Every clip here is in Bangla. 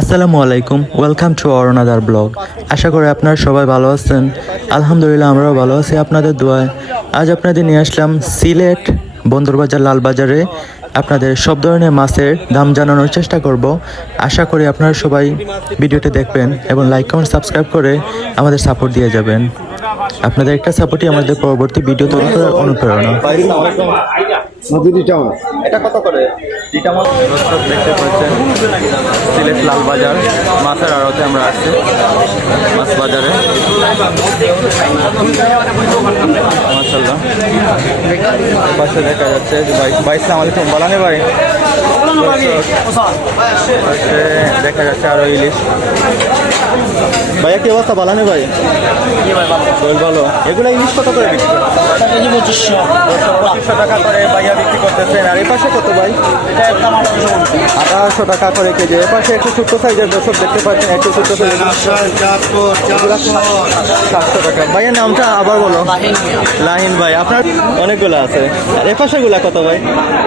আসসালামু আলাইকুম ওয়েলকাম টু অরনাদার ব্লগ আশা করি আপনারা সবাই ভালো আছেন। আলহামদুলিল্লাহ, আমরাও ভালো আছি আপনাদের দোয়ায়। আজ আপনাদের নিয়ে আসলাম সিলেট বন্দরবাজার লালবাজারে আপনাদের সব ধরনের মাছের দাম জানানোর চেষ্টা করব। আশা করি আপনারা সবাই ভিডিওটি দেখবেন এবং লাইক কমেন্ট সাবস্ক্রাইব করে আমাদের সাপোর্ট দিয়ে যাবেন। আপনাদের একটা সাপোর্টই আমাদের পরবর্তী ভিডিও তৈরি করার অনুপ্রেরণা। নদীর ইটা মাছ। এটা কত করে? এটা মাছ দর্শক দেখতে পাচ্ছেন সিলেট লালবাজার মাছের আড়তে আমরা আছি মাছ বাজারে। মাসাল্লাহ পাশে দেখা যাচ্ছে যে ভাই ইসলাম আলাইকুম বলানে ভাই? দেখা যাচ্ছে আরও ইলিশ। ভাইয়া কি অবস্থা? বালানে ভাই? শরীর ভালো। এগুলো ইলিশ কত করে বিক্রি করে পঁচিশশো টাকা করে ভাইয়া বিক্রি করতেছেন। আর এই পাশে কত ভাই? আঠারোশো টাকা করে কেজি। এ পাশে একটু ছোট্ট সাইজের দর্শক দেখতে পাচ্ছেন। একটু ছোট্ট সাইজের সাতশো টাকা। ভাইয়ের নামটা আবার বলো। লাহিন ভাই আপনার অনেকগুলো আছে। আর এ পাশে গুলা কত ভাই?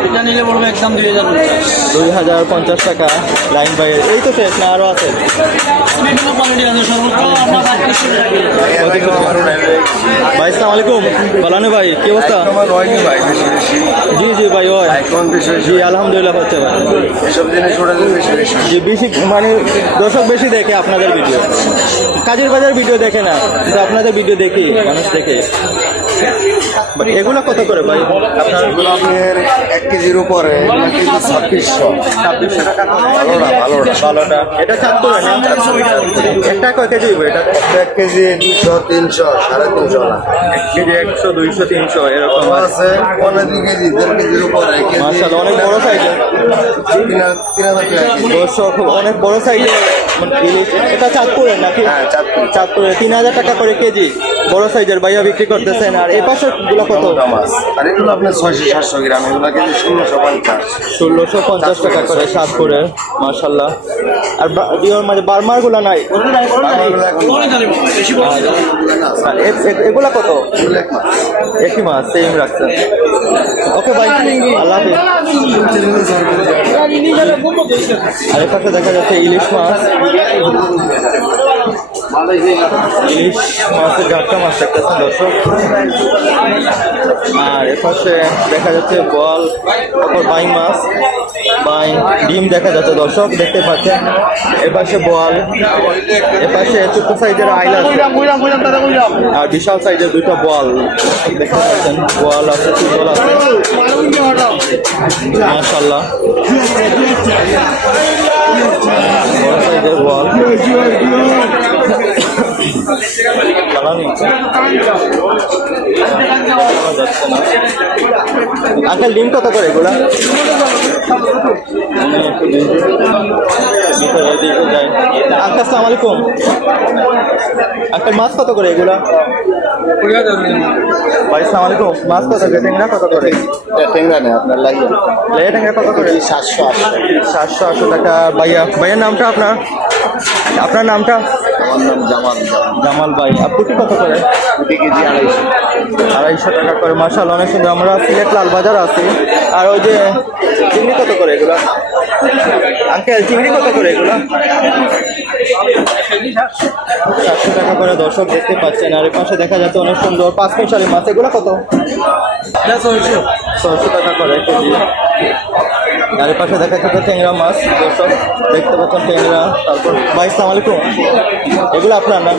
এটা নিলে পড়বে একদম দুই হাজার পঞ্চাশ। দুই হাজার পঞ্চাশ টাকা। লাইন ভাইয়ের এই তো শেষ না আরও আছে? বিভিন্ন আছে সর্বোচ্চ ভাই সালাম আলাইকুম। বালানু ভাই কি অবস্থা? জি জি ভাই জি আলহামদুলিল্লাহ হচ্ছে ভাই। এসব জিনিস ওটা বেশি বেশি। যে বেশি মানে দর্শক বেশি দেখে আপনাদের ভিডিও কাজের বাজার ভিডিও দেখে না কিন্তু আপনাদের ভিডিও দেখি মানুষ দেখে। এগুলো কত করে ভাই? আপনার এগুলো আপনার এক কেজির উপরে এগুলো কিন্তু ছাব্বিশশো। ছাব্বিশশো টাকা ভালোটা ভালোটা। ভালোটা এটা চাঁদপুরে না? একটা কয় কেজি এটা? এক কেজি দুশো তিনশো সাড়ে তিনশো না এক কেজি একশো দুইশো তিনশো এরকম আছে। পনেরো দুই কেজি দেড় কেজির উপরে অনেক বড় সাইজের। তিন হাজার টাকা দর্শক অনেক বড় সাইজের। মানে ইলিশ এটা চাঁদপুরের নাকি? হ্যাঁ, চাঁদপুর। চাঁদপুরে তিন হাজার টাকা করে কেজি। বড় সাইজের ভাইয়া বিক্রি করতেছেন। আর এই পাশেরগুলো কত? মাছ আর এগুলো আপনার ছয়শো সাতশো গ্রাম। এগুলো কেজি ষোলোশো পঞ্চাশ। ষোলোশো পঞ্চাশ টাকা করে মার্শাল্লাহ আর বা- মানে বার্মারগুলা নাই? এগুলো এ- এ- কত। একই মাছ সেম রাখছেন। ওকে ভাই আল্লাহ আর পাশে দেখা যাচ্ছে ইলিশ মাছ। ইলিশ মাছের গাট্টা মাছ দেখতেছেন দর্শক আর এর পাশে দেখা যাচ্ছে বল তারপর বাইং মাছ বাইং ডিম দেখা যাচ্ছে দর্শক দেখতে পাচ্ছেন এর পাশে বল এর পাশে ছোট্ট সাইজের আইল আছে আর বিশাল সাইজের দুটো বল দেখতে পাচ্ছেন বল আছে বল আছে মাশাল্লাহ বড় সাইজের বল পাওয়া যাচ্ছে ডিম কত করে এগুলা। আঙ্কেল আসসালামু আলাইকুম আঙ্কেল মাছ কত করে এগুলা? ভাই আসসালামু আলাইকুম মাছ কত করে? ট্যাংরা কত করে? টেঙ্গা নেই আপনার লাগিয়ে ট্যাংরা কত করে? সাতশো আটশো। সাতশো আটশো টাকা। ভাইয়া ভাইয়ের নামটা আপনার? আপনার নামটা? আমার নাম জামান জামাল ভাই আর পুটি কত করে? দুটি কেজি আড়াইশো। আড়াইশো টাকা করে মাসাল অনেক সুন্দর। আমরা সিলেট লাল বাজার আছি। আর ওই যে চিংড়ি কত করে এগুলো? আঙ্কেল চিংড়ি কত করে এগুলো? সাতশো টাকা করে দর্শক দেখতে পাচ্ছেন। আর এর পাশে দেখা যাচ্ছে অনেক সুন্দর পাঁচ মিশালি মাছ। এগুলো কত? ছয়শো টাকা করে কেজি। আর এর পাশে দেখা যাচ্ছে ট্যাংরা মাছ দর্শক দেখতে পাচ্ছেন ট্যাংরা তারপর ভাই সালাম আলাইকুম। এগুলো আপনার না?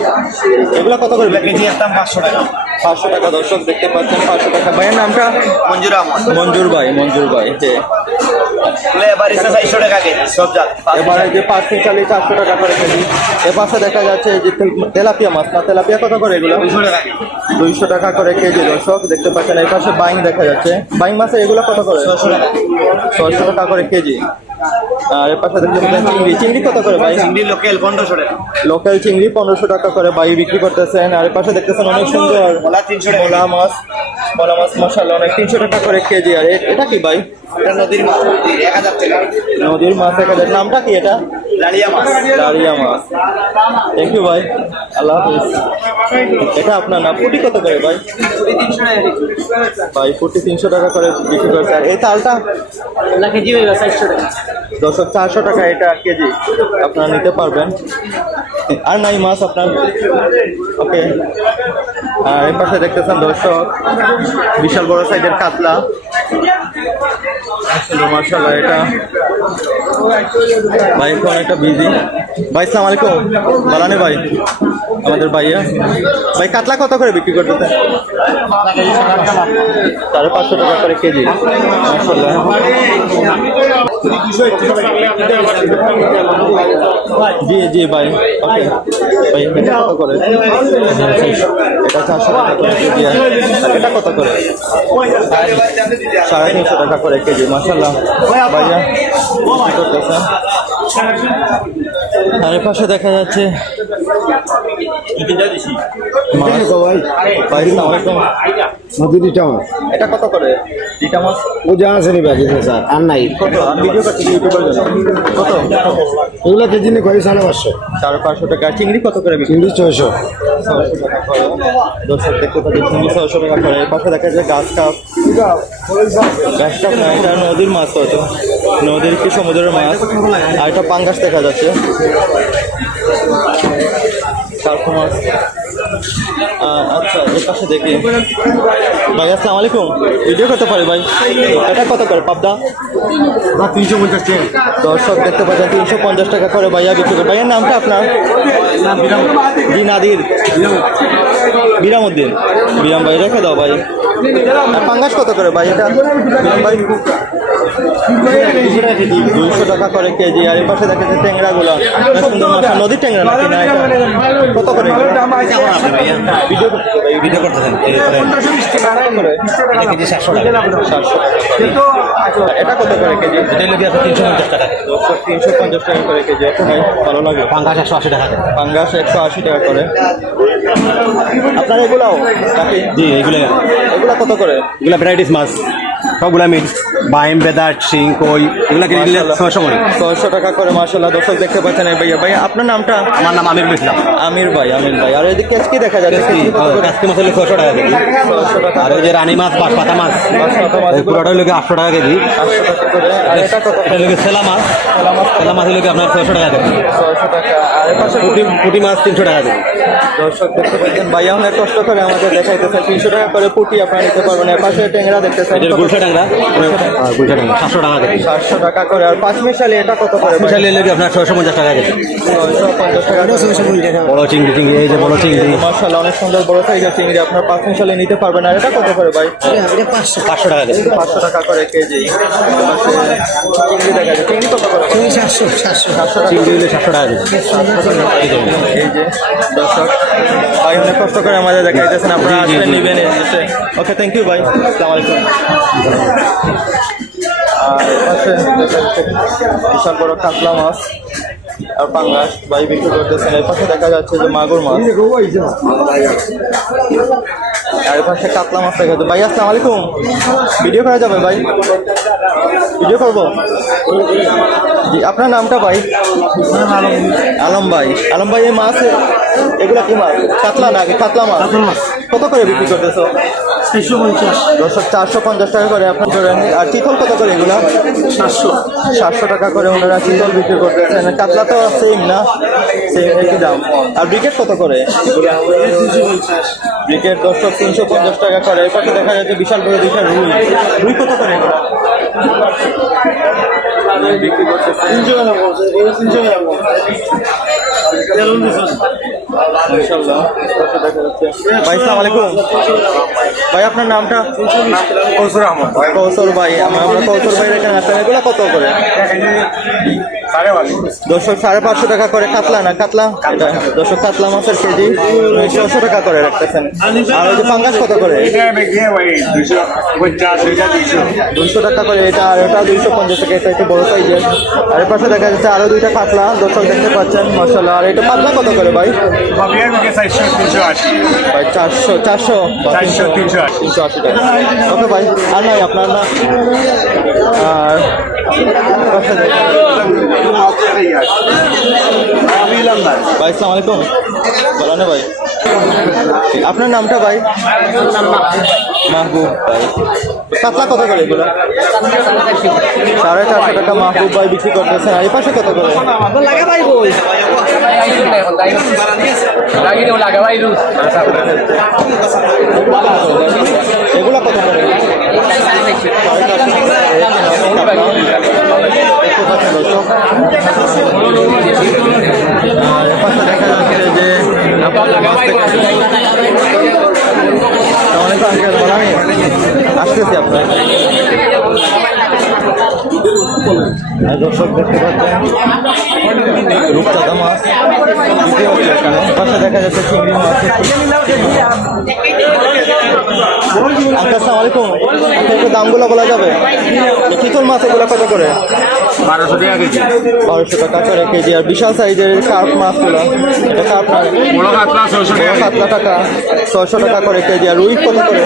এগুলো কত করে কেজি একদম পাঁচশো টাকা। পাঁচশো টাকা দর্শক দেখতে পাচ্ছেন পাঁচশো টাকা। ভাইয়ের নামটা? মঞ্জুর আহমদ। মঞ্জুর ভাই মঞ্জুর ভাই যে এবার এসে চারশো টাকা কেজি সব জাত এবারে যে পাঁচ চালিয়ে চারশো টাকা করে কেজি। এ পাশে দেখা যাচ্ছে যে তেল- তেলাপিয়া মাছ না তেলাপিয়া কত করে এগুলো? দুশো টাকা দুইশো টাকা করে কেজি দর্শক দেখতে পাচ্ছেন এই পাশে বাইং দেখা যাচ্ছে। বাইং মাছে এগুলো কত করে? ছশো টাকা। ছয়শো টাকা করে কেজি? আর এর পাশে চিংড়ি। চিংড়ি কত করে ভাই? চিংড়ি লোকাল পনেরোশো টাকা। লোকাল চিংড়ি পনেরোশো টাকা করে ভাই বিক্রি করতেছেন। আর এর পাশে দেখতেছেন অনেক সুন্দর মোলা তিনশো টাকা মোলা মাছ মলা মাছ মশালা অনেক তিনশো টাকা করে কেজি। আর এটা কি ভাই? এটা নদীর মাছ এক হাজার টাকা। নদীর মাছ এক হাজার। নামটা কি এটা? মাছ। থ্যাংক ইউ ভাই। আল্লাহ হাফিজ। এটা আপনার না ফুটি কত করে ভাই? ভাই ফুটি তিনশো টাকা করে বিক্রি করছে। আর এই তালটা? কেজি চারশো টাকা। দশক চারশো টাকা এটা কেজি। আপনারা নিতে পারবেন। আর নাই মাছ আপনার? ওকে। আর এর পাশে দেখতেছেন দর্শক বিশাল বড় সাইজের কাতলা। মার্শাল্লাহ এটা ভাই এখন একটা বিজি ভাই, সালাম আলাইকুম। ভাই? আমাদের ভাইয়া। ভাই, কাতলা কত করে বিক্রি করতে সাড়ে পাঁচশো টাকা করে কেজি। মার্শাল্লাহ জি জি, ভাই। ওকে। ভাই, এটা কত করে? এটা চারশো টাকা করে কেজি এটা কত করে? সাড়ে তিনশো টাকা করে কেজি মাসাল্লাহ ভাইয়া, কি করতেছে আর দেখা যাচ্ছে মাছ। ভাই আসসালামু আলাইকুম। নদীর মাছ। এটা কত করে? দুইটা মাছ? ও যা আছে নিবা দিতে স্যার আর নাই। কত? ভিডিও করতে ইউটিউবের জন্য। কত? এগুলো কেজি নিয়ে কয়? সাড়ে পাঁচশো। সাড়ে পাঁচশো টাকা। চিংড়ি কত করে চিংড়ি ছয়শো। ছয়শো টাকা করে দর্শক দেখতে পাচ্ছি চিংড়ি ছয়শো টাকা করে। এর পাশে দেখা যায় গাছ কাপ। গাছ কাপ না এটা নদীর মাছ হয়তো। নদীর কি সমুদ্রের মাছ? আর এটা পাঙ্গাস দেখা যাচ্ছে। আহ, আচ্ছা এর পাশে দেখি। ভাই আসসালামু আলাইকুম। ভিডিও করতে পারি ভাই? এটা কত করে পাবদা? তিনশো পঞ্চাশ টাকা। দর্শক দেখতে পাচ্ছেন তিনশো পঞ্চাশ টাকা করে ভাইয়া বিক্রি করে। ভাইয়ের নামটা আপনার? জি নাদির বিরামুদ্দিন। বিরাম ভাই রেখে দাও ভাই। পাঙ্গাস কত করে ভাই এটা? বিরাম ভাই দুইশো টাকা করে কেজি আর এই পাশে দেখা যাচ্ছে ট্যাংরাগুলো। সুন্দর মাছ নদীর ট্যাংরা নাকি না এটা? কত করে? ভিডিও করতেছেন সাতশো টাকা। এটা। কত করে কেজি? তিনশো পঞ্চাশ টাকা তিনশো পঞ্চাশ টাকা করে কেজি। ভাই ভালো লাগে। পাঙ্গাস একশো আশি টাকা পাঙ্গাস একশো আশি টাকা করে। আপনার এগুলাও? নাকি জি এগুলো এগুলা কত করে? এগুলো ভ্যারাইটিস মাছ। সবগুলা মিক্স বাইম বেদার শিং কই এগুলো কেজি নিলে ছয়শো ছয়শো টাকা করে মার্শাল্লাহ দর্শক দেখতে পাচ্ছেন ভাইয়া। ভাই আপনার নামটা? আমার নাম আমির ইসলাম আমির ভাই আমির ভাই। আর এদিকে আজকে দেখা যাচ্ছে কাজকি মাছ হলে টাকা কেজি। ছয়শো টাকা আর ওই যে রানী মাছ পাঁচ পাতা মাছ। পুরোটা হলো আটশো টাকা কেজি। এটা কত? সেলা মাছ। সেলা মাছ। হলো আপনার ছয়শো টাকা কেজি। ছয়শো টাকা। আর পুঁটি পুঁটি মাছ তিনশো টাকা কেজি। দর্শক দেখতে পাচ্ছেন ভাইয়া অনেক কষ্ট করে আমাদের দেখাইতেছেন। তিনশো টাকা করে পুটি আপনারা নিতে পারবেন। পাশে ট্যাংরা দেখতেছেন। গুলশা সাতশো টাকা কেজি। সাতশো টাকা করে আর পাঁচ মিশালি এটা কত করে মিশালি এলে আপনার ছয়শো পঞ্চাশ টাকা কেজি। বড় চিংড়ি চিংড়ি এই যে বড় চিংড়ি। মার্শাল্লাহ অনেক সুন্দর বড় সাইজের চিংড়ি আপনার পাঁচ মিশালি নিতে পারবেন আর এটা কত করে ভাই? পাঁচশো পাঁচশো টাকা কেজি। পাঁচশো টাকা করে কেজি। চিংড়ি দেখা যায় চিংড়ি কত করে সাতশো সাতশো সাতশো টাকা চিংড়ি হলে সাতশো টাকা কেজি। এই যে দর্শক ভাই অনেক কষ্ট করে আমাদের দেখাইতেছেন আপনারা আসবেন নিবেন ওকে থ্যাংক ইউ ভাই। আসসালামু আলাইকুম। আর বিশাল বড় কাতলা মাছ আর পাঙ্গাস ভাই বিক্রি করতেছেন এর পাশে দেখা যাচ্ছে যে মাগুর মাছ। আর পাশে কাতলা মাছ দেখা যাচ্ছে ভাই আসসালামু আলাইকুম ভিডিও করা যাবে ভাই। ভিডিও করব। জি আপনার নামটা ভাই আলম ভাই আলম ভাই এই মাছ এগুলা কি মাছ কাতলা না কাতলা মাছ কত করে বিক্রি করতেছো দর্শক চারশো পঞ্চাশ টাকা করে আপনার আর চিতল কত করে এগুলা? সাতশো। সাতশো টাকা করে ওনারা চিতল বিক্রি করতেছেন কাতলা তো সেম না? সেম একই দাম। আর ব্রিকেট কত করে? ব্রিকেট দর্শক তিনশো পঞ্চাশ টাকা করে। এর পাশে দেখা যাচ্ছে বিশাল বড় বিশাল রুই। রুই কত করে দেখা যাচ্ছে। ভাই সালাম আলাইকুম। ভাই আপনার নামটা? কৌসর আহমদ। কৌসর ভাই আমরা কৌসর ভাই এখানে আসলাম এগুলো কত করে? দশশো সাড়ে পাঁচশো টাকা করে কাতলা না? কাতলা? দশশো কাতলা মাছের কেজি ছশো টাকা করে রাখতেছেন। আর ওই যে পাঙ্গাস কত করে? দুইশো টাকা করে এটা আর এটা দুইশো পঞ্চাশ টাকা এটা একটু বড় সাইজের। আর এর পাশে দেখা যাচ্ছে আরও দুইটা কাতলা। দর্শক দেখতে পাচ্ছেন মশলা আর এটা পাতলা কত করে ভাই? ভাই চারশো চারশো? চারশো, তিনশো আশি। তিনশো আশি টাকা। ওকে ভাই আর নাই আপনার না? আর ভাই আসসালামু আলাইকুম। বলানে ভাই? আপনার নামটা ভাই? মাহবুব ভাই। কাতলা কত করে এগুলো? সাড়ে চারশো টাকা মাহবুব ভাই বিক্রি করতেছেন আর এই পাশে কত করে? যে অনেক আসতেছি আপনার দর্শক দেখতে পাচ্ছেন রূপচাঁদা মাছ। পাশে দেখা যাচ্ছে চিংড়ি মাছ আঙ্কেল আসসালামু আলাইকুম। আঙ্কেল, একটু দামগুলো বলা যাবে? চিতল মাছ এগুলো কত করে? বারোশো টাকা কেজি। বারোশো টাকা করে কেজি। আর বিশাল সাইজের কার্প মাছগুলো এটা কার্প সাতটা টাকা ছয়শো টাকা করে কেজি। আর রুই কত করে?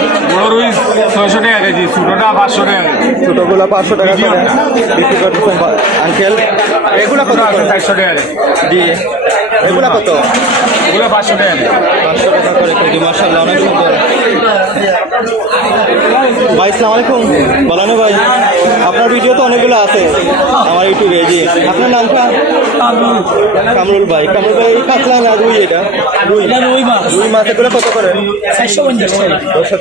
রুই ছয়শো টাকা কেজি ছোটটা পাঁচশো টাকা কেজি। ছোটগুলো পাঁচশো টাকা করে। বিক্রি করতেছেন আঙ্কেল এগুলা কত করে? চারশো টাকা জি এগুলা কত? ওগুলো পাঁচশো টাকা পাঁচশো টাকা করে কেজি মার্শাল্লাহ অনেক সুন্দর। ভাই ইসলাম আলাইকুম। বলানো ভাই আপনার ভিডিও তো অনেকগুলো আছে আমার ইউটিউবে জি আপনার নামটা কামরুল ভাই। কামরুল ভাই কাতলা না রুই এটা? রুই। রুই মাছ। রুই মাছ এগুলো কত করে? চারশো পঞ্চাশ টাকা।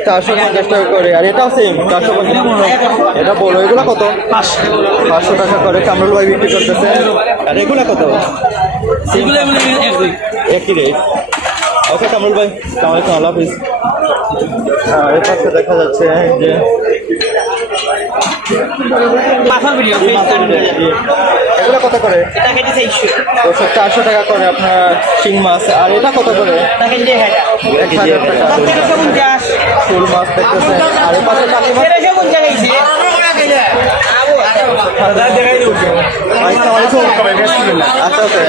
চারশো পঞ্চাশ টাকা করে। আর এটাও সেম চারশো পঞ্চাশ এটা বড়। এগুলো কত? পাঁচশো। টাকা করে। কামরুল ভাই বিক্রি করতেছে। আর এগুলো কত? একই রেট ওকে কামরুল ভাই সালামালাইকুম আল্লাহ হাফিজ আর এর পাশে দেখা যাচ্ছে যে এগুলো কত করে? চারশো। টাকা করে আপনার শিং মাছ। আর এটা কত করে? এক হাজার। টাকা। শোল মাছ দেখতেছেন। আর এর পাশে কাকি মাছ। আচ্ছা আচ্ছা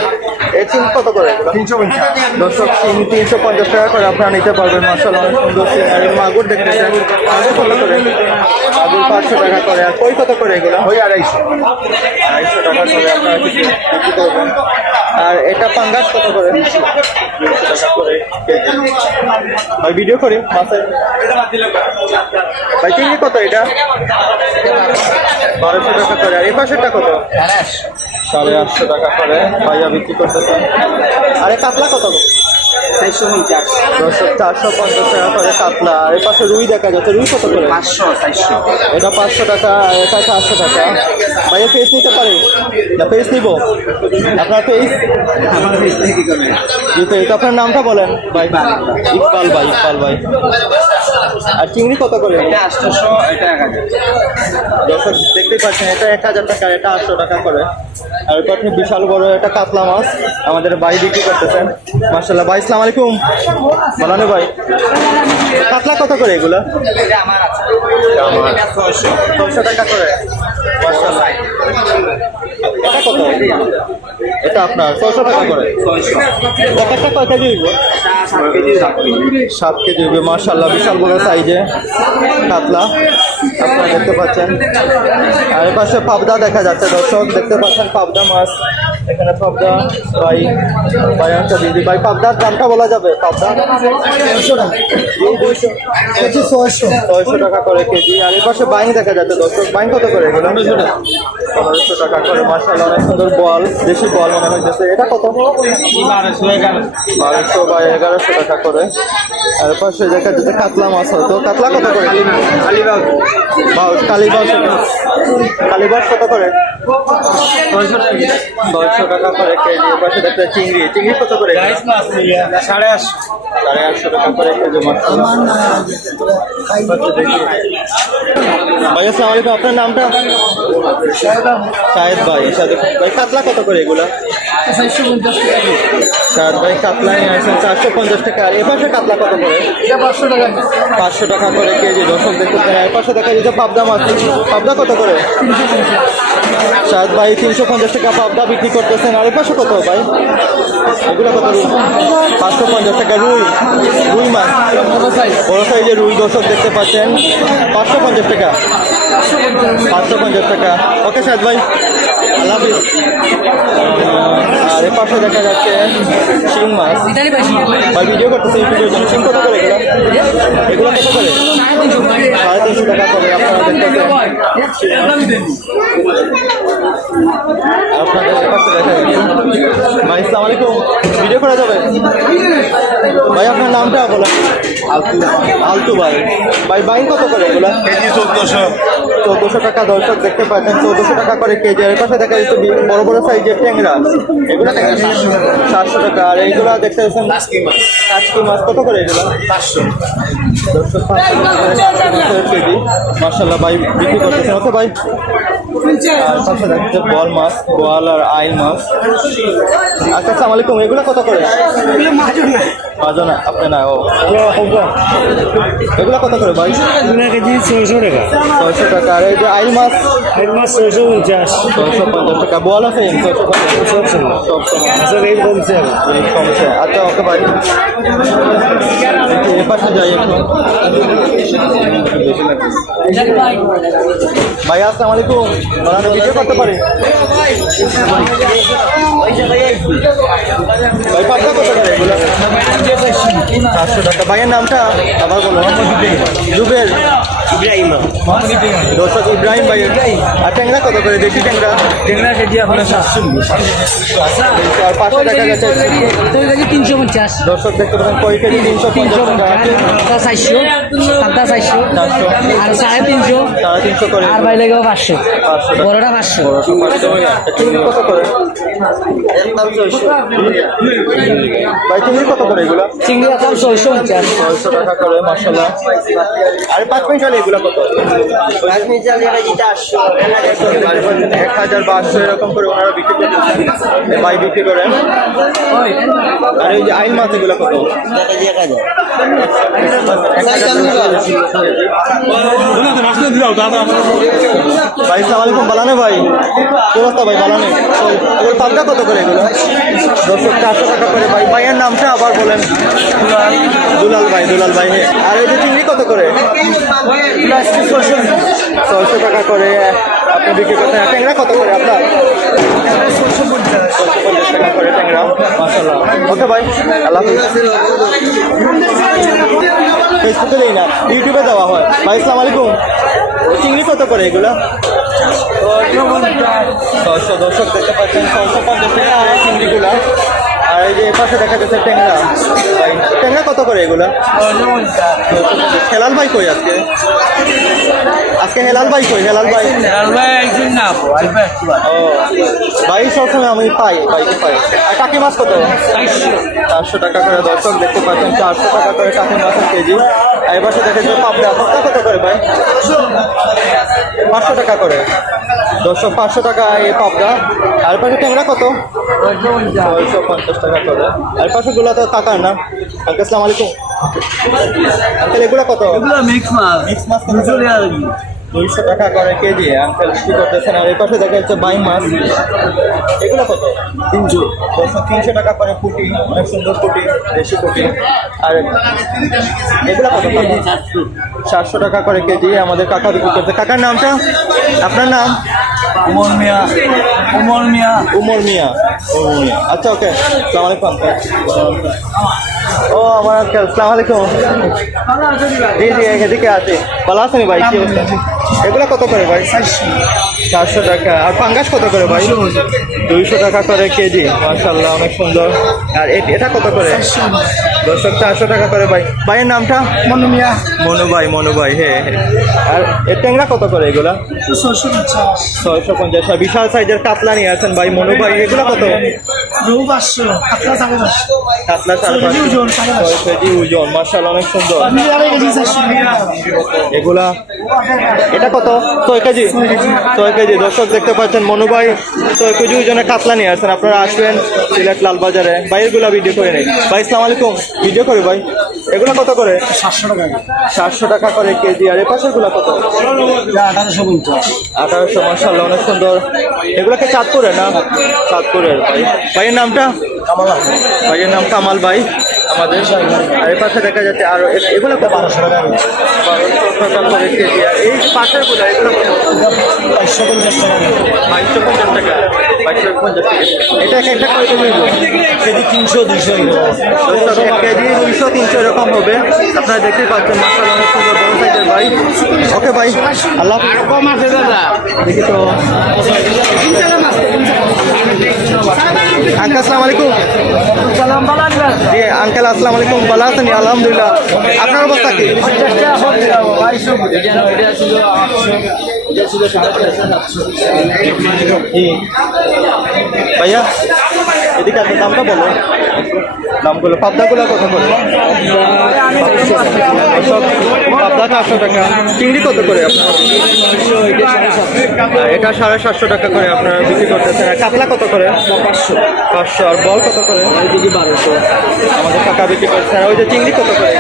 এই কত করে তিনশো পঞ্চাশ। দর্শক তিন তিনশো পঞ্চাশ টাকা করে আপনারা নিতে পারবেন মার্শাল অনেক সুন্দর চিং। আর মাগুর দেখতেছেন মাগুর কত করে। মাগুর পাঁচশো টাকা করে। আর কই কত করে এগুলো? ওই আড়াইশো। আড়াইশো টাকা করে আপনারা কিছু বিক্রি করবেন। আর এটা পাঙ্গাস কত করে। ভাই ভিডিও করি মাছের ভাই চিংড়ি কত এটা? বারোশো টাকা করে। আর এই পাশেরটা কত? সাড়ে আটশো টাকা করে ভাইয়া বিক্রি করতেছেন আরে কাতলা কত চারশো পঞ্চাশ টাকা করে কাতলা। আর এই পাশে রুই দেখা যাচ্ছে। রুই কত করে? পাঁচশো চারশো। এটা পাঁচশো টাকা আর এটা চারশো টাকা। ভাইয়া নিতে পারি? না পেস নিব। আপনার আমার ফেস আপনার নামটা বলেন। ভাই ইকবাল ভাই ইকবাল ভাই। আর চিংড়ি কত করে? এটা আটশোশো এটা এক হাজার। দর্শক দেখতেই পাচ্ছেন এটা এক হাজার টাকা এটা আটশো টাকা করে। আর এরপর বিশাল বড় একটা কাতলা মাছ আমাদের ভাই বিক্রি করতেছেন। মার্শাল্লাহ ভাই ইসলাম আলাইকুম। বলানো ভাই? কাতলা কত করে এগুলো? ছয়শো টাকা করে। মার্শাল্লাহ এটা কত এটা আপনার ছয়শো টাকা করে। একটা কয় কেজি হইব? সাত কেজি হবে মার্শাল্লাহ বিশাল বড় সাইজে, কাতলা। আপনারা দেখতে পাচ্ছেন। আর এর পাশে পাবদা দেখা যাচ্ছে, দর্শক, দেখতে পাচ্ছেন পাবদা মাছ। এখানে পাবদা ভাই ভাই একটা দিদি। ভাই পাবদার দামটা বলা যাবে? পাবদা? ছয়শো টাকা। করে কেজি। আর এর পাশে বাইং দেখা যাচ্ছে দর্শক। বাইং কত করে এগুলো? পনেরোশো টাকা। করে মার্শাল্লাহ অনেক সুন্দর বল দেশি বল মনে হইতেছে। এটা কত? বারোশো বা এগারোশো টাকা করে। আর পাশে দেখা যেতে কাতলা মাছ হতো কাতলা কত করে? কালীবাস কালীবাস কত? করে? ছয়শো টাকা করে কেজি এর পাশে একটা চিংড়ি। চিংড়ি কত করে? সাড়ে আটশো। সাড়ে আটশো টাকা করে কেজি ভাই আসসালাম আলাইকুম। আপনার নামটা? শাহেদ ভাই সাথে ভাই কাতলা কত করে এগুলা? শাহেদ ভাই কাতলা নিয়ে আসেন। চারশো পঞ্চাশ টাকা। আর এ পাশে কাতলা কত করে? পাঁচশো টাকা। পাঁচশো টাকা করে কেজি দর্শক দেখতে পারেন এর পাশে দেখা যাচ্ছে পাবদা মাছ। পাবদা কত করে? শাহেদ ভাই তিনশো পঞ্চাশ টাকা পাবদা বিক্রি করতেছেন। আর এ পাশে কত ভাই? এগুলো কত রুই? পাঁচশো পঞ্চাশ টাকা রুই। রুই মাছ। বড় সাইজের রুই দর্শক দেখতে পাচ্ছেন। পাঁচশো পঞ্চাশ টাকা। পাঁচশো পঞ্চাশ টাকা। ওকে শাহেদ ভাই। আর এ পাশে দেখা যাচ্ছে শিং মাছ। ভাই ভিডিও করতেছে ইউটিউবের জন্য। শিং কত করে এগুলো? কত করে? সাড়ে তিনশো টাকা করে, আপনারা দেখতেছেন। আপনাদের পাশে দেখা যাচ্ছে। ভাই ইসলাম আলাইকুম। ভিডিও করা যাবে? ভাই আপনার নামটা বলেন। আলতু আলতু ভাই। ভাই বাইন কত করে এগুলো? কেজি চোদ্দশো। চোদ্দশো টাকা দর্শক দেখতে পাচ্ছেন। চোদ্দশো টাকা করে কেজি। এর পাশে দেখা যাচ্ছে বড় বড় সাইজের ট্যাংরা। এগুলো দেখা সাতশো টাকা। আর এইগুলো দেখতে পাচ্ছেন কাচকি মাছ। কত করে এগুলো? পাঁচশো। দর্শক পাঁচশো কেজি। মার্শাল্লাহ ভাই বিক্রি করতেছেন। ওকে ভাই দেখতে বল মাছ বোয়াল আর আইল মাছ। আচ্ছা আসসালামু আলাইকুম। এগুলো কত করে? মাজন আপনি না। ও। এগুলো কত করে ভাই? কেজি ছয়শো টাকা। ছয়শো টাকা। আর এই যে আইল মাছ? এক মাস ছয়শো পঞ্চাশ। ছয়শো পঞ্চাশ টাকা। বল আছে? ছয়শো পঞ্চাশ সব সময় সব সময়। আচ্ছা রেট কমছে রেট কমছে। আচ্ছা ওকে ভাই এ পাশে যাই একটু। ভাই আসসালামু আলাইকুম। বানানো ভিডিও করতে পারি। ভাই পাবদা কত চারশো টাকা। ভাইয়ের নামটা আবার বলো। জুবের ইব্রাহিমা দর্শক ইব্রাহিম ভাই আর ট্যাংরা কত করে? দেখি ট্যাংরা? ট্যাংরা কেজি এখন সাতশো আর পাঁচশো টাকা গেছে। তিনশো পঞ্চাশ। দর্শক দেখতে পাচ্ছেন কয় কেজি তিনশো পঞ্চাশ টাকা। সাতটা চারশো সাতটা চারশো আর সাড়ে তিনশো সাড়ে তিনশো করে। আর ভাই লেগে পাঁচশো। পাঁচশো বড়টা পাঁচশো। কত করে? ভাই চিংড়ি কত করে এগুলা? চিংড়ি এখন ছয়শো পঞ্চাশ। ছয়শো টাকা করে মশলা আর পাঁচ মিনিট এগুলা কত? এক হাজার পাঁচশো এরকম করে ওনারা বিক্রি করেন ভাই বিক্রি করেন আর এই যে আইন মাছ এগুলো কত? ভাই সালাম আলাইকুম বালানে ভাই? কি অবস্থা ভাই বালানে এগুলো পাবদা কত করে এগুলো? দর্শক চারশো টাকা করে। ভাই ভাইয়ের নামটা আবার বলেন। দুলাল ভাই দুলাল ভাই আর এই যে চিংড়ি কত করে? ছয়শো টাকা করে। আপনি বিক্রি করতে ট্যাংরা কত করে আপনার? ছয়শো পঞ্চাশ টাকা করে ট্যাংরা মাসাল্লাহ ওকে ভাই, আল্লাহ ফেসবুকে দেই না, ইউটিউবে দেওয়া হয়। ভাই ইসলাম আলাইকুম। চিংড়ি কত করে এগুলো? ছয়শো দর্শক দেখতে পাচ্ছেন চিংড়িগুলো। এই যে এপাশে দেখা যাচ্ছে ট্যাংরা। ভাই ট্যাংরা কত করে এগুলো? হেলাল ভাই আজকে? আজকে হেলাল ভাই হেলাল ভাই। ও, ভাই সবসময় আমি পাই বাইকে পাই। আর কাকি মাছ কত? চারশো টাকা করে দর্শক দেখতে পাচ্ছেন, চারশো টাকা করে কাকি মাছের কেজি। আর এবার দেখা যাচ্ছে পাবদা। পাবদা কত করে ভাই? পাঁচশো টাকা করে। দর্শক পাঁচশো টাকা এই পাবদা। আর পাশে ট্যাংরা কত? ছয়শো পঞ্চাশ টাকা করে। আর পাশে গুলা তো টাকার না। আঙ্কেল আসসালামু আলাইকুম। আঙ্কেল এগুলা কত? মিক্স মাছ। মিক্স মাছ কত? দুইশো টাকা করে কেজি আঙ্কেল বিক্রি করতেছেন। আর এই পাশে দেখা যাচ্ছে বাই মাছ। এগুলো কত? তিনশো। দশশো তিনশো টাকা করে ফুটি অনেক সুন্দর ফুটি দেশি ফুটি আর এগুলো কত সাতশো টাকা করে কেজি আমাদের কাকা বিক্রি করতে কাকার নামটা আপনার নাম? উমর মিয়া। উমর মিয়া। উমর মিয়া। উমর মিয়া। আচ্ছা ওকে। সালাম আলাইকুম ও আমার আঙ্কেল সালাম আলাইকুম। জি জি এদিকে আছে। ভালো আছেন ভাই? কি অবস্থা? Oh! এগুলো কত করে ভাই? চারশো টাকা। আর পাঙ্গাস কত করে ভাই? দুইশো টাকা করে কেজি মার্শাল্লাহ অনেক সুন্দর। আর এটা কত করে? দর্শক চারশো টাকা করে ভাই। ভাইয়ের নামটা? মনু মিয়া। মনু ভাই মনু ভাই হ্যাঁ হ্যাঁ আর এর ট্যাংরা কত করে এগুলা? ছয়শো পঞ্চাশ। বিশাল সাইজের কাতলা নিয়ে আছেন ভাই মনু ভাই এগুলো কত? কাতলা কেজি ওজন মার্শাল অনেক সুন্দর। এগুলা এটা কত? ছয় কেজি। ছয় কেজি। দর্শক দেখতে পাচ্ছেন মনু ভাই ছয় কেজি ওজনে কাতলা নিয়ে আসছেন। আপনারা আসবেন সিলেট লালবাজারে। ভাইয়েরগুলা ভিডিও করে নেই। ভাই ইসলাম আলাইকুম। ভিডিও করি ভাই। এগুলো কত করে? সাতশো টাকা সাতশো টাকা করে কেজি। আর এ পাশেরগুলা কত? আঠারোশো পঞ্চাশ। আঠারোশো অনেক সুন্দর। এগুলোকে চাঁদপুরে না? চাঁদপুরের ভাই। ভাইয়ের নামটা? কামাল ভাইয়ের নাম কামাল ভাই। আমাদের আর এর পাশে দেখা যাচ্ছে আরও এগুলো কত? বারোশো টাকা কেজি আর এই পাশেরগুলো এগুলো বাইশশো পঞ্চাশ টাকা বাইশশো পঞ্চাশ টাকা। বাইশশো পঞ্চাশ টাকা। এটা এক একটা মিলব কেজি তিনশো দুইশো এক কেজি দুইশো তিনশো এরকম হবে। আপনারা দেখতেই পাচ্ছেন মাসাল্লাহ অনেক সুন্দর বড় সাইজের ভাই ওকে ভাই আল্লাহ কম আছে দাদা। দেখি তো। আঙ্কেল আসসালামু আলাইকুম জি আঙ্কেল আসসালাম আলাইকুম ভালো আছেন আলহামদুলিল্লাহ আপনার অবস্থা কি ভাইয়া এদিকে আপনার দামটা বলো দামগুলো পাবদাগুলো কত করে? সব পাবদা চারশো টাকা। চিংড়ি কত করে আপনার? এটা সাড়ে সাতশো টাকা করে আপনারা বিক্রি করতেছেন। আর কাতলা কত করে? পাঁচশো। পাঁচশো। আর বল কত করে? কেজি বারোশো। আমাদের কাকা বিক্রি করছেন আর ওই যে চিংড়ি কত করে?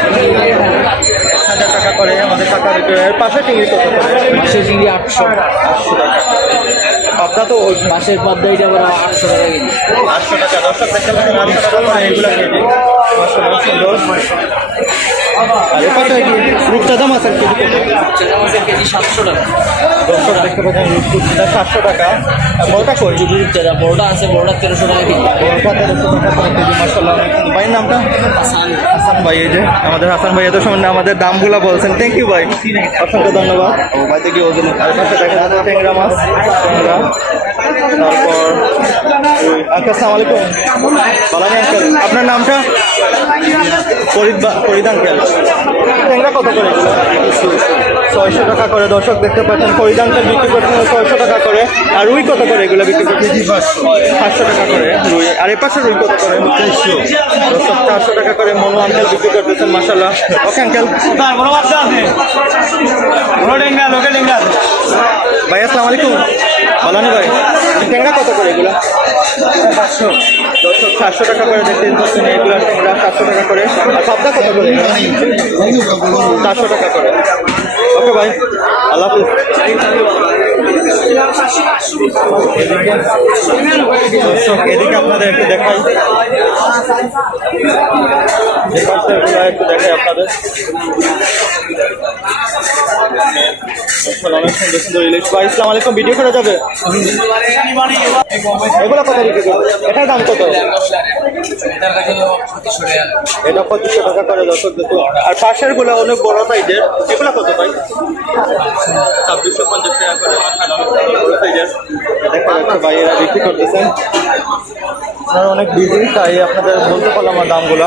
হাজার টাকা করে আমাদের কাকা বিক্রি করে। পাশে চিংড়ি কত করে? সে চিংড়ি আটশো। আটশো টাকা। পাবদা তো ওই মাছের পাদ্দা এটা আবার আটশো টাকা কেজি। আটশো টাকা। দর্শক টাকা এগুলো কেজি। আর রূপচাঁদা মাছের কেজি কত মাছের কেজি সাতশো টাকা দেখতে পাচ্ছেন রূপচাঁদা সাতশো টাকা। বড়টা কই? বড়টা আছে বড়টা তেরোশো টাকা কেজি। বড়টা তেরোশো টাকা করে কেজি মাসাল্লাহ ভাইয়ের নামটা? আসান হাসান ভাই এই যে আমাদের হাসান ভাই এত সামনে আমাদের দামগুলো বলছেন। থ্যাংক ইউ ভাই। অসংখ্য ধন্যবাদ। ও ভাই থেকে ওজন আর পাশে দেখা যাচ্ছে ট্যাংরা মাছ ট্যাংরা। তারপর আঙ্কেল আলাইকুম। বালানি আঙ্কেল। আপনার নামটা? ফরিদ ফরিদ আঙ্কেল। ট্যাংরা কত করে? ছয়শো টাকা করে। দর্শক দেখতে পাচ্ছেন ফরিদ আঙ্কেল বিক্রি করছেন ছয়শো টাকা করে। আর রুই কত করে এগুলো বিক্রি করছেন? পাঁচশো। টাকা করে রুই। আর এ পাশে রুই কত করে? দর্শক চারশো টাকা করে মনো আঙ্কেল বিক্রি করতেছেন মাসাল্লাহ ওকে আঙ্কেল। ভাই আসসালামু আলাইকুম। বালানি ভাই ট্যাংরা কত করে এগুলো? পাঁচশো। দর্শক সাতশো টাকা করে দেখতে পাচ্ছেন এগুলো ট্যাংরা সাতশো টাকা করে। আর পাবদা কত করে চারশো টাকা করে। ওকে ভাই আল্লাহ হাফিজ। এদিকে আপনাদের একটু দেখাই। একটু দেখাই আপনাদের। সুন্দর ইলিশ। ভাই, আসসালামু আলাইকুম, ভিডিও করা যাবে? এগুলো কত বিক্রি এটার দাম কত? এটা পঁচিশশো টাকা করে দর্শক আর পাশেরগুলো অনেক বড় সাইজের। এগুলো কত ভাই? ছাব্বিশশো পঞ্চাশ টাকা করে। ভাইয়েরা বিক্রি করতেছেন আপনারা অনেক বিজি তাই আপনাদের বলতে পারলাম আমার দামগুলো।